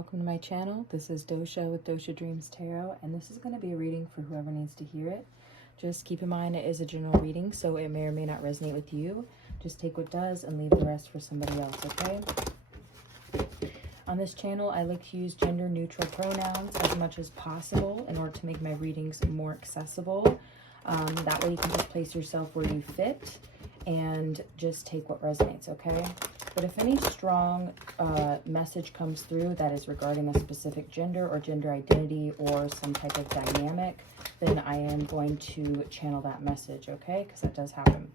welcome to my channel. This is Dosha with DoshaDreamsTarot, and this is going to be a reading for whoever needs to hear it. Just keep in mind it is a general reading, so it may or may not resonate with you. Just take what does and leave the rest for somebody else, okay? On this channel, I like to use gender-neutral pronouns as much as possible in order to make my readings more accessible. That way you can just place yourself where you fit and just take what resonates, okay? But if any strong message comes through that is regarding a specific gender or gender identity or some type of dynamic, then I am going to channel that message, okay? Because that does happen.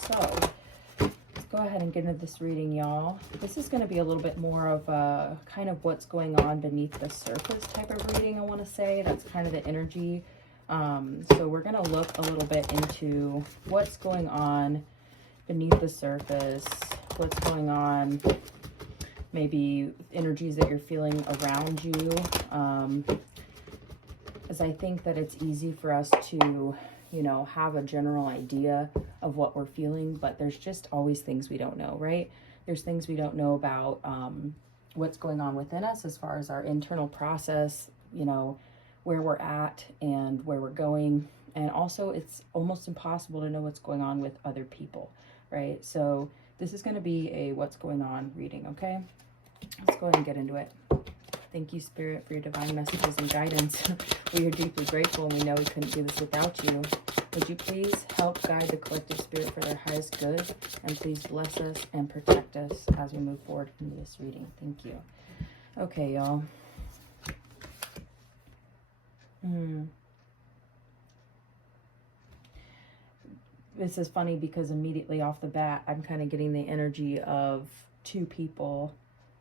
So let's go ahead and get into this reading, y'all. This is going to be a little bit more of a kind of what's going on beneath the surface type of reading, I want to say. That's kind of the energy. So we're going to look a little bit into what's going on beneath the surface, what's going on, maybe energies that you're feeling around you. As I think that it's easy for us to, you know, have a general idea of what we're feeling, but there's just always things we don't know, right? There's things we don't know about what's going on within us as far as our internal process, you know, where we're at and where we're going. And also it's almost impossible to know what's going on with other people, right? So this is going to be a what's going on reading, okay? Let's go ahead and get into it. Thank you, Spirit, for your divine messages and guidance. We are deeply grateful, and we know we couldn't do this without you. Would you please help guide the collective spirit for their highest good, and please bless us and protect us as we move forward into this reading. Thank you. Okay, y'all. This is funny because immediately off the bat, I'm kind of getting the energy of two people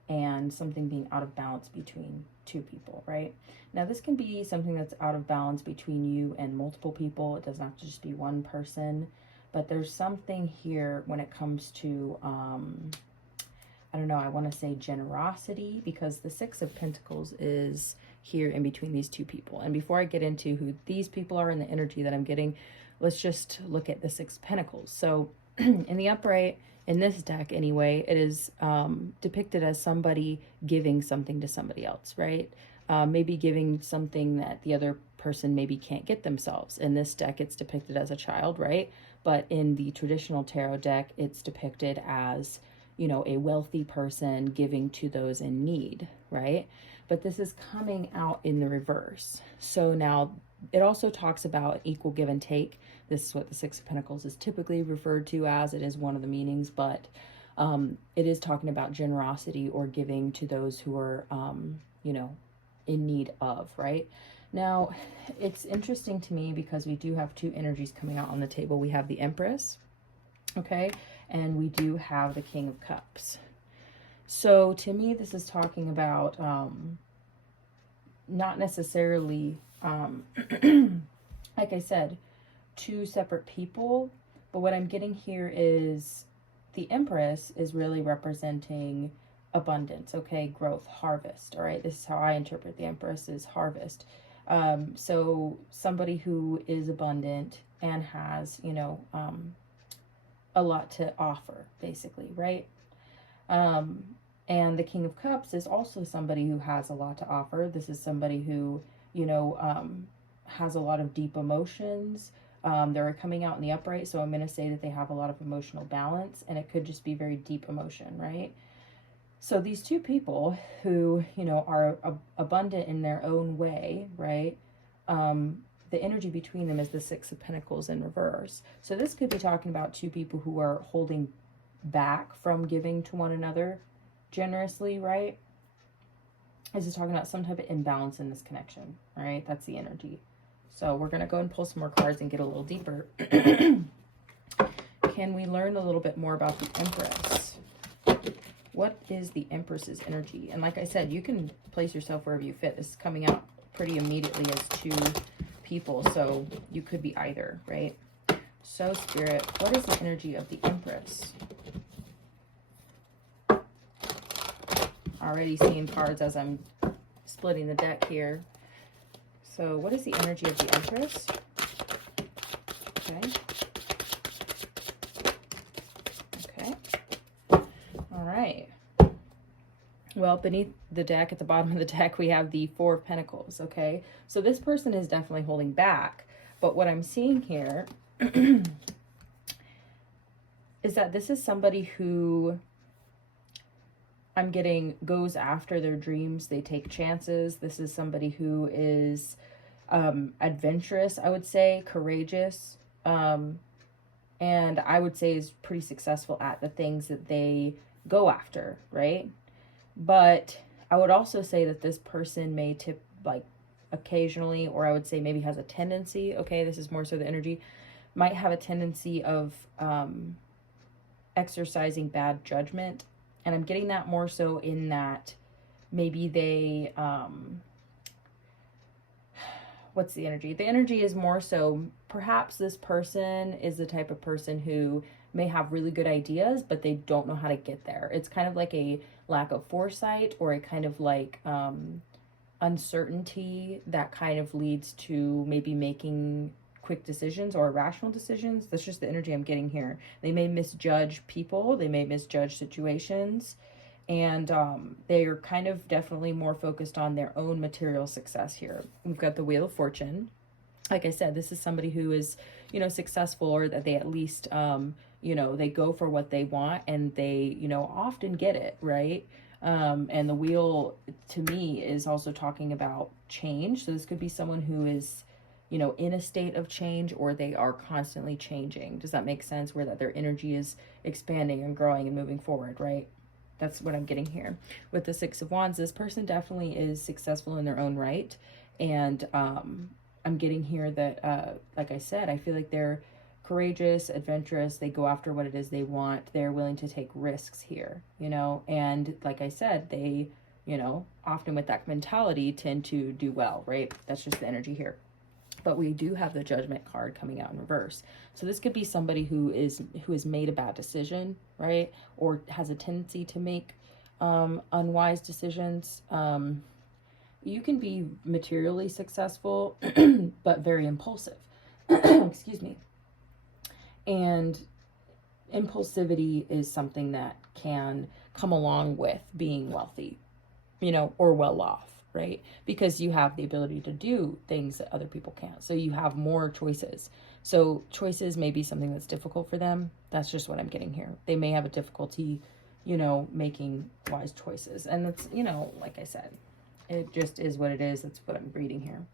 and something being out of balance between two people, right? Now, this can be something that's out of balance between you and multiple people. It doesn't have to just be one person, but there's something here when it comes to, I don't know, I want to say generosity, because the Six of Pentacles is here in between these two people. And before I get into who these people are and the energy that I'm getting, let's just look at the Six of Pentacles. So in the upright, in this deck anyway, it is depicted as somebody giving something to somebody else, right? Maybe giving something that the other person maybe can't get themselves. In this deck, it's depicted as a child, right? But in the traditional tarot deck, it's depicted as, you know, a wealthy person giving to those in need, right? But this is coming out in the reverse. So now it also talks about equal give and take. This is what the Six of Pentacles is typically referred to as. It is one of the meanings, but it is talking about generosity or giving to those who are, you know, in need of, right? Now, it's interesting to me because we do have two energies coming out on the table. We have the Empress, okay? And we do have the King of Cups. So to me, this is talking about not necessarily, like I said, two separate people, but what I'm getting here is the Empress is really representing abundance, okay? Growth, harvest, all right? This is how I interpret the Empress, is harvest. So somebody who is abundant and has, you know, a lot to offer, basically, right? And the King of Cups is also somebody who has a lot to offer. This is somebody who, you know, has a lot of deep emotions. They're coming out in the upright, so I'm going to say that they have a lot of emotional balance, and it could just be very deep emotion, right? So these two people who, you know, are abundant in their own way, right? The energy between them is the Six of Pentacles in reverse. So this could be talking about two people who are holding back from giving to one another generously, right? This is talking about some type of imbalance in this connection, right? That's the energy. So we're going to go and pull some more cards and get a little deeper. Can we learn a little bit more about the Empress? What is the Empress's energy? And like I said, you can place yourself wherever you fit. This is coming out pretty immediately as two people, so you could be either, right? So Spirit, what is the energy of the Empress? Already seeing cards as I'm splitting the deck here. So what is the energy of the Empress? Okay. Okay. All right. Well, beneath the deck, at the bottom of the deck, we have the Four of Pentacles, okay? So this person is definitely holding back. But what I'm seeing here is that this is somebody who I'm getting goes after their dreams. They take chances. This is somebody who is adventurous, I would say, courageous, and I would say is pretty successful at the things that they go after, right? But I would also say that this person may tip like occasionally, or I would say maybe has a tendency, okay, this is more so the energy, might have a tendency of exercising bad judgment. And I'm getting that more so in that maybe they, what's the energy? The energy is more so perhaps this person is the type of person who may have really good ideas, but they don't know how to get there. It's kind of like a lack of foresight, or a kind of like uncertainty that kind of leads to maybe making quick decisions or irrational decisions. That's just the energy I'm getting here. They may misjudge people, they may misjudge situations, and they're kind of definitely more focused on their own material success here. We've got the Wheel of Fortune. Like I said, this is somebody who is, you know, successful, or that they at least, you know, they go for what they want, and they, you know, often get it, right? And the wheel to me is also talking about change. So this could be someone who is, you know, in a state of change, or they are constantly changing. Does that make sense? Where that their energy is expanding and growing and moving forward, right? That's what I'm getting here. With the Six of Wands, this person definitely is successful in their own right. And I'm getting here that, like I said, I feel like they're courageous, adventurous. They go after what it is they want. They're willing to take risks here, you know. And like I said, they, you know, often with that mentality tend to do well, right? That's just the energy here. But we do have the Judgment card coming out in reverse. So this could be somebody who has made a bad decision, right? Or has a tendency to make unwise decisions. You can be materially successful, but very impulsive. Excuse me. And impulsivity is something that can come along with being wealthy, you know, or well off, right? Because you have the ability to do things that other people can't. So you have more choices. So choices may be something that's difficult for them. That's just what I'm getting here. They may have a difficulty, you know, making wise choices. And that's, you know, like I said, it just is what it is. That's what I'm reading here.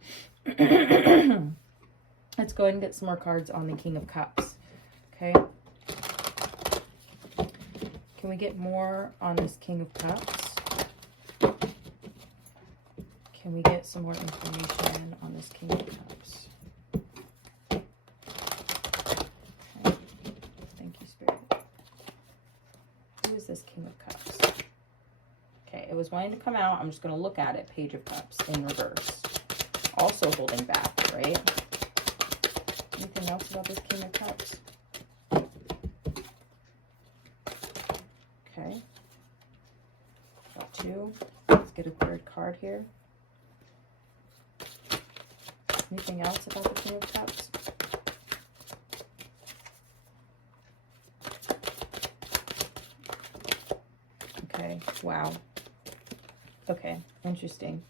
Let's go ahead and get some more cards on the King of Cups. Okay. Can we get more on this King of Cups? Can we get some more information on this King of Cups? Okay. Thank you, Spirit. Who is this King of Cups? Okay, it was wanting to come out. I'm just going to look at it. Page of Cups in reverse. Also holding back, right? Anything else about this King of Cups? Okay. Got two. Let's get a third card here. Anything else about the King of Cups? Okay, wow. Okay, interesting.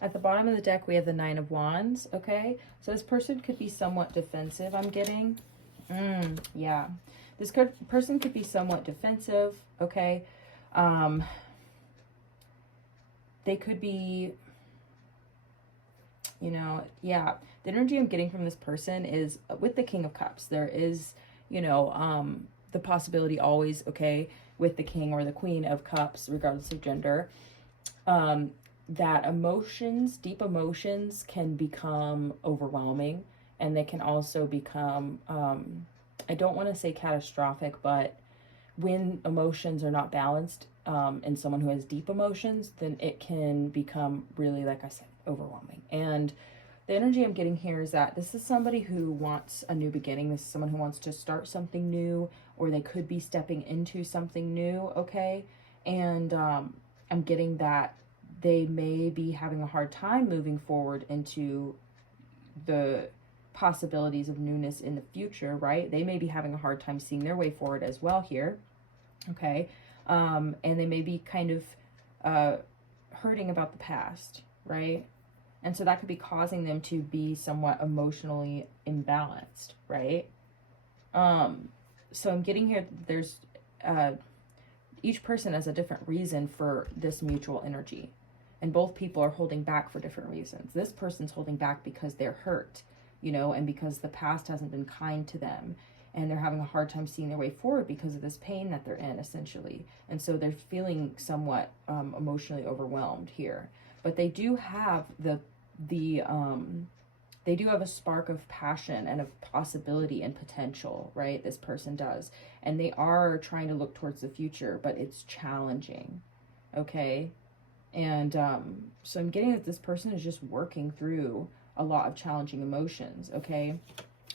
At the bottom of the deck, we have the Nine of Wands, okay? So this person could be somewhat defensive, I'm getting. Yeah. This person could be somewhat defensive, okay? They could be, you know, yeah. The energy I'm getting from this person is with the King of Cups. There is, you know, the possibility always, okay, with the King or the Queen of Cups, regardless of gender, that emotions, deep emotions can become overwhelming, and they can also become, I don't want to say catastrophic, but when emotions are not balanced in someone who has deep emotions, then it can become really, like I said, overwhelming. And the energy I'm getting here is that this is somebody who wants a new beginning. This is someone who wants to start something new, or they could be stepping into something new, okay? And I'm getting that they may be having a hard time moving forward into the possibilities of newness in the future, right? They may be having a hard time seeing their way forward as well here, okay? And they may be kind of hurting about the past, right? And so that could be causing them to be somewhat emotionally imbalanced, right? So I'm getting here, there's, each person has a different reason for this mutual energy. And both people are holding back for different reasons. This person's holding back because they're hurt, you know, and because the past hasn't been kind to them. And they're having a hard time seeing their way forward because of this pain that they're in, essentially. And so they're feeling somewhat emotionally overwhelmed here. But they do have they do have a spark of passion and of possibility and potential, right? This person does. And they are trying to look towards the future, but it's challenging, okay? And so I'm getting that this person is just working through a lot of challenging emotions, okay?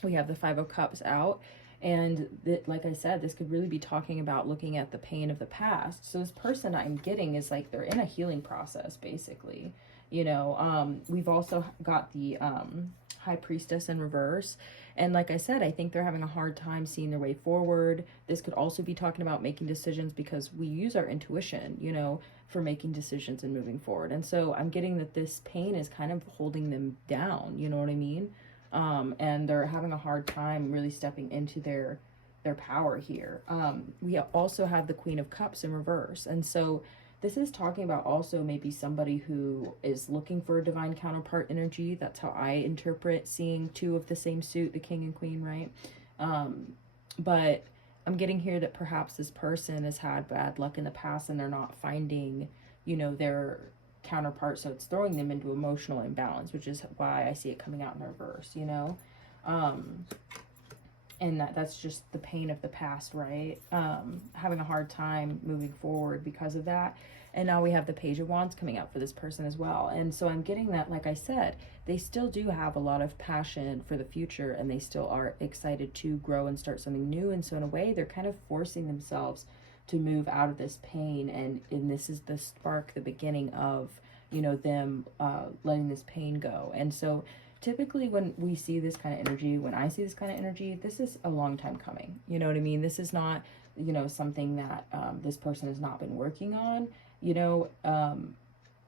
We have the Five of Cups out. And like I said, this could really be talking about looking at the pain of the past. So this person I'm getting is like they're in a healing process, basically. You know, we've also got the High Priestess in reverse. And like I said, I think they're having a hard time seeing their way forward. This could also be talking about making decisions because we use our intuition, you know, for making decisions and moving forward. And so I'm getting that this pain is kind of holding them down, you know what I mean? And they're having a hard time really stepping into their power here. We also have the Queen of Cups in reverse. And so this is talking about also maybe somebody who is looking for a divine counterpart energy. That's how I interpret seeing two of the same suit, the King and Queen, right? But I'm getting here that perhaps this person has had bad luck in the past and they're not finding, you know, their counterpart, so it's throwing them into emotional imbalance, which is why I see it coming out in reverse, you know? And that's just the pain of the past, right? Having a hard time moving forward because of that. And now we have the Page of Wands coming out for this person as well. And so I'm getting that, like I said, they still do have a lot of passion for the future and they still are excited to grow and start something new. And so in a way, they're kind of forcing themselves to move out of this pain. And this is the spark, the beginning of, you know, them letting this pain go. And so typically when we see this kind of energy, when I see this kind of energy, this is a long time coming. You know what I mean? This is not, you know, something that this person has not been working on, you know,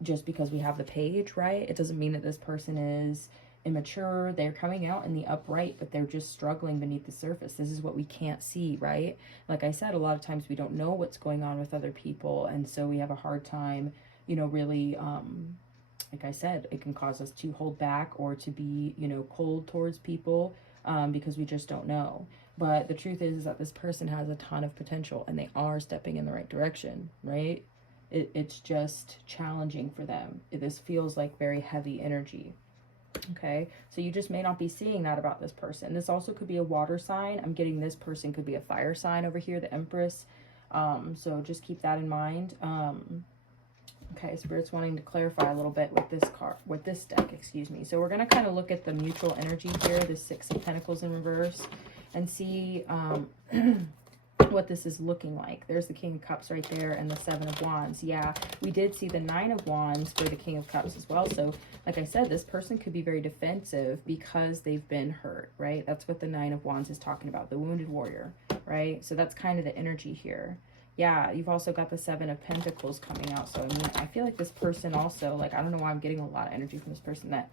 just because we have the page, right? It doesn't mean that this person is immature. They're coming out in the upright, but they're just struggling beneath the surface. This is what we can't see, right? Like I said, a lot of times we don't know what's going on with other people. And so we have a hard time, you know, really, like I said, it can cause us to hold back or to be, you know, cold towards people because we just don't know. But the truth is that this person has a ton of potential and they are stepping in the right direction, right? It's just challenging for them. This feels like very heavy energy. Okay, so you just may not be seeing that about this person. This also could be a water sign. I'm getting this person could be a fire sign over here, the Empress. So just keep that in mind. Okay, Spirit's wanting to clarify a little bit with this card, with this deck, excuse me. So we're going to kind of look at the mutual energy here, the Six of Pentacles in reverse, and see what this is looking like. There's the King of Cups right there and the Seven of Wands. Yeah, we did see the Nine of Wands for the King of Cups as well. So like I said, this person could be very defensive because they've been hurt, right? That's what the Nine of Wands is talking about, the wounded warrior, right? So that's kind of the energy here. Yeah, you've also got the Seven of Pentacles coming out. So, I mean, I feel like this person also, like, I don't know why I'm getting a lot of energy from this person that,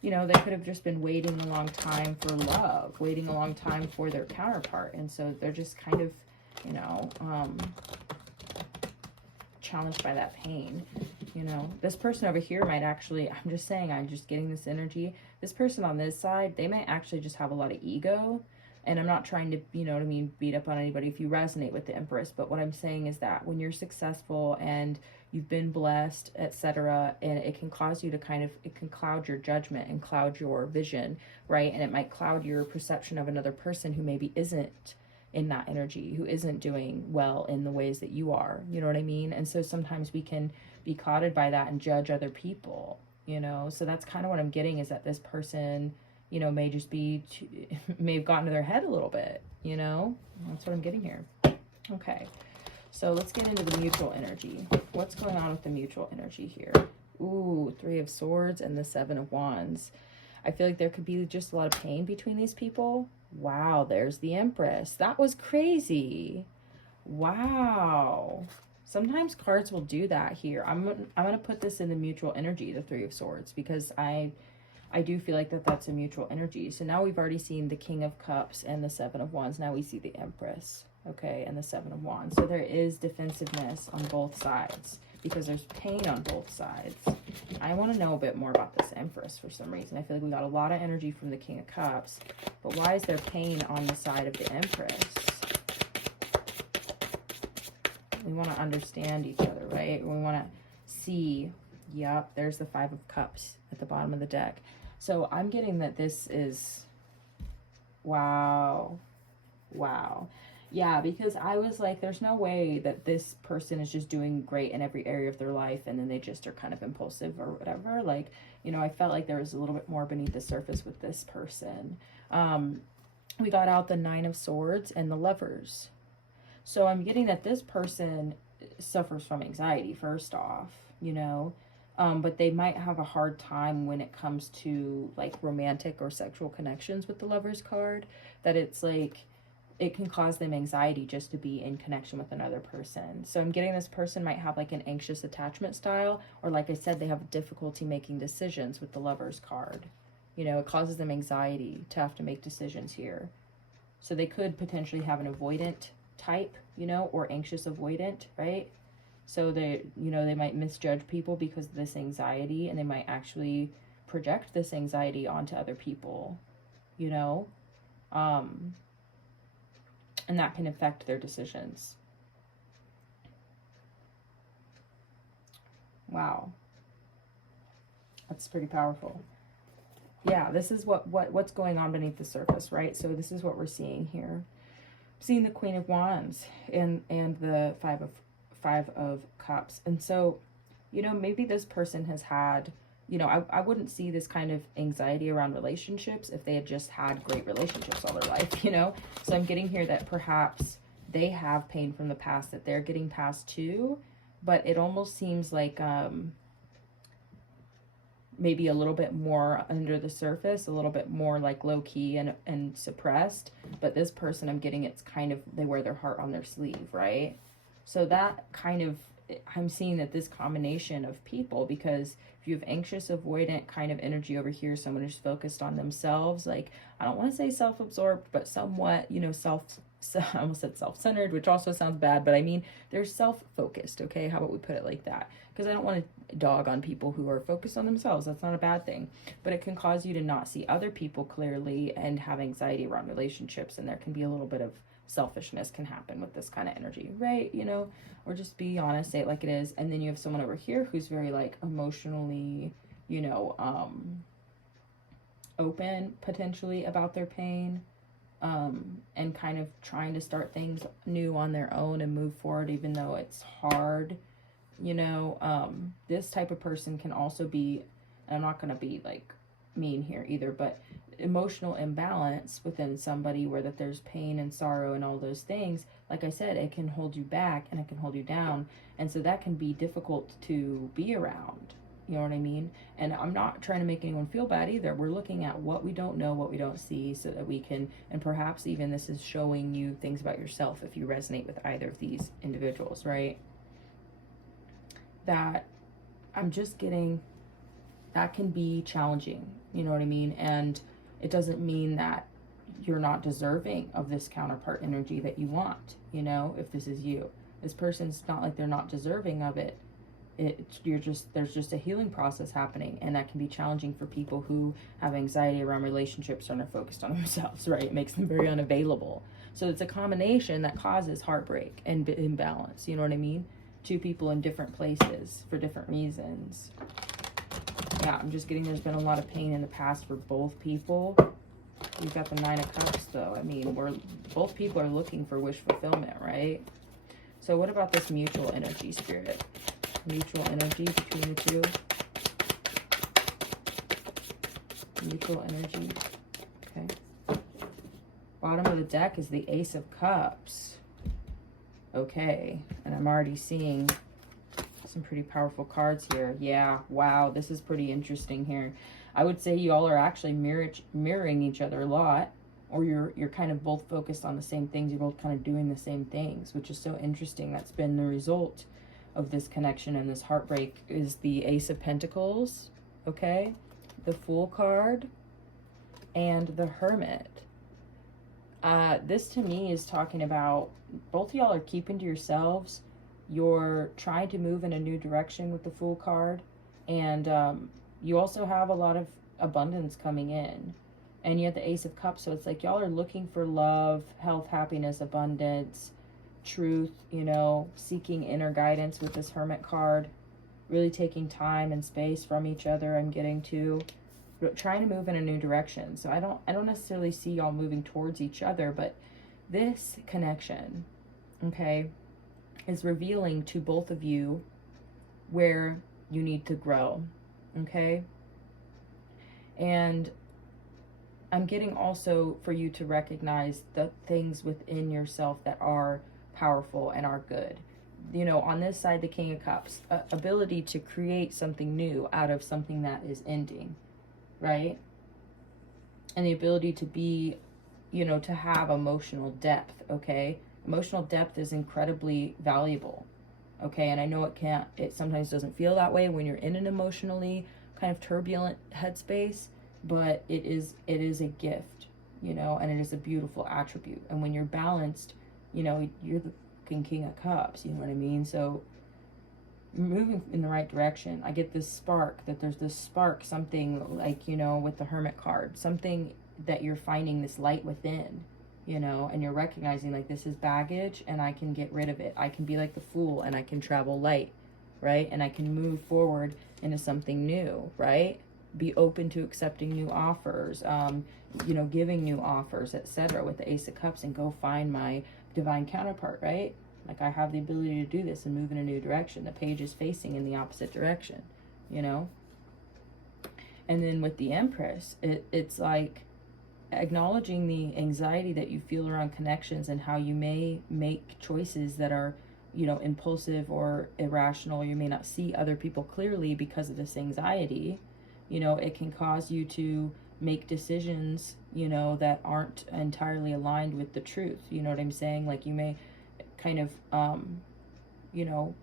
you know, they could have just been waiting a long time for love, waiting a long time for their counterpart. And so they're just kind of, you know, challenged by that pain. You know, this person over here might actually, I'm just saying, I'm just getting this energy. This person on this side, they might actually just have a lot of ego. And I'm not trying to, you know what I mean, beat up on anybody if you resonate with the Empress. But what I'm saying is that when you're successful and you've been blessed, etc., and it can cause you to kind of, it can cloud your judgment and cloud your vision, right? And it might cloud your perception of another person who maybe isn't in that energy, who isn't doing well in the ways that you are, you know what I mean? And so sometimes we can be clouded by that and judge other people, you know? So that's kind of what I'm getting, is that this person, you know, may just be, may have gotten to their head a little bit, you know? That's what I'm getting here. Okay, so let's get into the mutual energy. What's going on with the mutual energy here? Ooh, Three of Swords and the Seven of Wands. I feel like there could be just a lot of pain between these people. Wow, there's the Empress. That was crazy. Wow. Sometimes cards will do that here. I'm going to put this in the mutual energy, the Three of Swords, because I do feel like that's a mutual energy. So now we've already seen the King of Cups and the Seven of Wands. Now we see the Empress, okay, and the Seven of Wands. So there is defensiveness on both sides because there's pain on both sides. I want to know a bit more about this Empress for some reason. I feel like we got a lot of energy from the King of Cups, but why is there pain on the side of the Empress? We want to understand each other, right? We want to see, yep, there's the Five of Cups at the bottom of the deck. So I'm getting that this is, wow, wow. Yeah, because I was like, there's no way that this person is just doing great in every area of their life and then they just are kind of impulsive or whatever. Like, you know, I felt like there was a little bit more beneath the surface with this person. We got out the Nine of Swords and the Lovers. So I'm getting that this person suffers from anxiety, first off, you know, but they might have a hard time when it comes to like romantic or sexual connections with the Lovers card, that it's like, it can cause them anxiety just to be in connection with another person. So I'm getting this person might have like an anxious attachment style, or like I said, they have difficulty making decisions with the Lovers card. You know, it causes them anxiety to have to make decisions here. So they could potentially have an avoidant type, you know, or anxious avoidant, right? So they, you know, they might misjudge people because of this anxiety, and they might actually project this anxiety onto other people, you know, and that can affect their decisions. Wow. That's pretty powerful. Yeah, this is what's going on beneath the surface, right? So this is what we're seeing here. Seeing the Queen of Wands and the Five of Cups. And so, you know, maybe this person has had, you know, I wouldn't see this kind of anxiety around relationships if they had just had great relationships all their life, you know? So I'm getting here that perhaps they have pain from the past that they're getting past too, but it almost seems like maybe a little bit more under the surface, a little bit more like low-key and suppressed. But this person, I'm getting, it's kind of, they wear their heart on their sleeve, right? So that kind of, I'm seeing that this combination of people, because if you have anxious, avoidant kind of energy over here, someone who's focused on themselves, like, I don't want to say self-absorbed, but somewhat, you know, I almost said self-centered, which also sounds bad, but I mean, they're self-focused, okay? How about we put it like that? Because I don't want to dog on people who are focused on themselves. That's not a bad thing. But it can cause you to not see other people clearly and have anxiety around relationships, and there can be a little bit of selfishness can happen with this kind of energy, right? You know, or just be honest, say it like it is. And then you have someone over here who's very like emotionally, you know, open potentially about their pain, and kind of trying to start things new on their own and move forward even though it's hard, you know. This type of person can also be, and I'm not going to be like mean here either, but emotional imbalance within somebody where that there's pain and sorrow and all those things. Like I said, it can hold you back and it can hold you down, and so that can be difficult to be around, you know what I mean? And I'm not trying to make anyone feel bad either. We're looking at what we don't know, what we don't see, so that we can, and perhaps even this is showing you things about yourself if you resonate with either of these individuals, right? That I'm just getting, that can be challenging, you know what I mean? And it doesn't mean that you're not deserving of this counterpart energy that you want, you know, if this is you. This person's not like they're not deserving of it. There's just a healing process happening, and that can be challenging for people who have anxiety around relationships and are focused on themselves, right? It makes them very unavailable. So it's a combination that causes heartbreak and imbalance, you know what I mean? Two people in different places for different reasons. Yeah, I'm just getting there's been a lot of pain in the past for both people. We've got the Nine of Cups, though. I mean, both people are looking for wish fulfillment, right? So what about this mutual energy, Spirit? Mutual energy between the two. Mutual energy. Okay. Bottom of the deck is the Ace of Cups. Okay. And I'm already seeing some pretty powerful cards here. Yeah, wow, this is pretty interesting here. I would say y'all are actually mirroring each other a lot, or you're kind of both focused on the same things. You're both kind of doing the same things, which is so interesting. That's been the result of this connection and this heartbreak, is the Ace of Pentacles, okay, the Fool card, and the Hermit. This to me is talking about both of y'all are keeping to yourselves. You're trying to move in a new direction with the Fool card, and you also have a lot of abundance coming in. And you have the Ace of Cups, so it's like y'all are looking for love, health, happiness, abundance, truth, you know, seeking inner guidance with this Hermit card, really taking time and space from each other. I'm getting to trying to move in a new direction. So I don't necessarily see y'all moving towards each other, but this connection, okay, is revealing to both of you where you need to grow, okay? And I'm getting also for you to recognize the things within yourself that are powerful and are good. You know, on this side, the King of Cups, ability to create something new out of something that is ending, right? And the ability to be, you know, to have emotional depth, okay? Emotional depth is incredibly valuable, okay? And I know it sometimes doesn't feel that way when you're in an emotionally kind of turbulent headspace, but it is a gift, you know, and it is a beautiful attribute. And when you're balanced, you know, you're the King of Cups, you know what I mean? So moving in the right direction. I get this spark, that there's this spark, something like, you know, with the Hermit card, something that you're finding this light within, you know, and you're recognizing like this is baggage and I can get rid of it. I can be like the Fool and I can travel light, right? And I can move forward into something new, right? Be open to accepting new offers, you know, giving new offers, etc. with the Ace of Cups, and go find my divine counterpart, right? Like I have the ability to do this and move in a new direction. The page is facing in the opposite direction, you know? And then with the Empress, it's like acknowledging the anxiety that you feel around connections and how you may make choices that are, you know, impulsive or irrational. You may not see other people clearly because of this anxiety. You know, it can cause you to make decisions, you know, that aren't entirely aligned with the truth. You know what I'm saying? Like you may kind of, you know,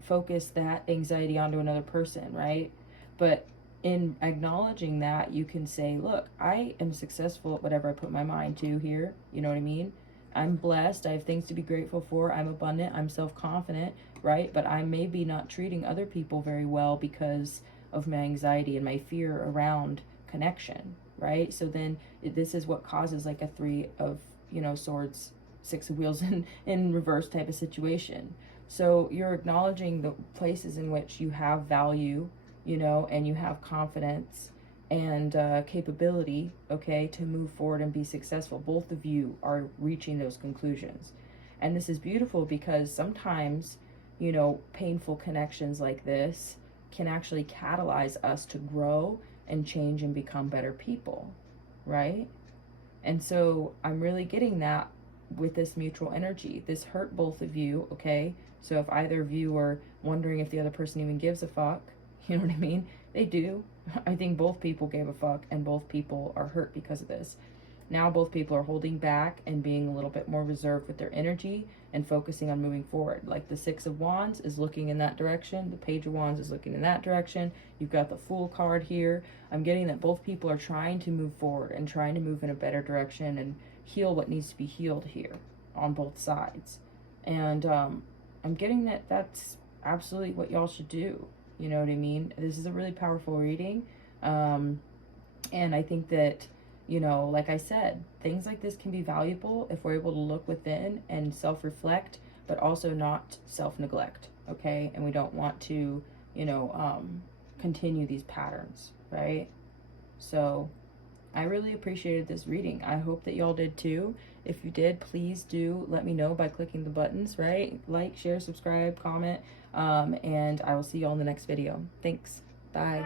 focus that anxiety onto another person, right? But in acknowledging that, you can say, look, I am successful at whatever I put my mind to here. You know what I mean? I'm blessed. I have things to be grateful for. I'm abundant. I'm self-confident, right? But I may be not treating other people very well because of my anxiety and my fear around connection, right? So then this is what causes like a 3 of, you know, swords, 6 of wheels in reverse type of situation. So you're acknowledging the places in which you have value, you know, and you have confidence and capability, okay, to move forward and be successful. Both of you are reaching those conclusions. And this is beautiful because sometimes, you know, painful connections like this can actually catalyze us to grow and change and become better people, right? And so I'm really getting that with this mutual energy. This hurt both of you, okay? So if either of you are wondering if the other person even gives a fuck, you know what I mean? They do. I think both people gave a fuck and both people are hurt because of this. Now both people are holding back and being a little bit more reserved with their energy and focusing on moving forward. Like the 6 of Wands is looking in that direction. The Page of Wands is looking in that direction. You've got the Fool card here. I'm getting that both people are trying to move forward and trying to move in a better direction and heal what needs to be healed here on both sides. And I'm getting that that's absolutely what y'all should do. You know what I mean? This is a really powerful reading. And I think that, you know, like I said, things like this can be valuable if we're able to look within and self-reflect, but also not self-neglect, okay? And we don't want to, you know, continue these patterns, right? So I really appreciated this reading. I hope that y'all did too. If you did, please do let me know by clicking the buttons, right? Like, share, subscribe, comment, and I will see y'all in the next video. Thanks. Bye.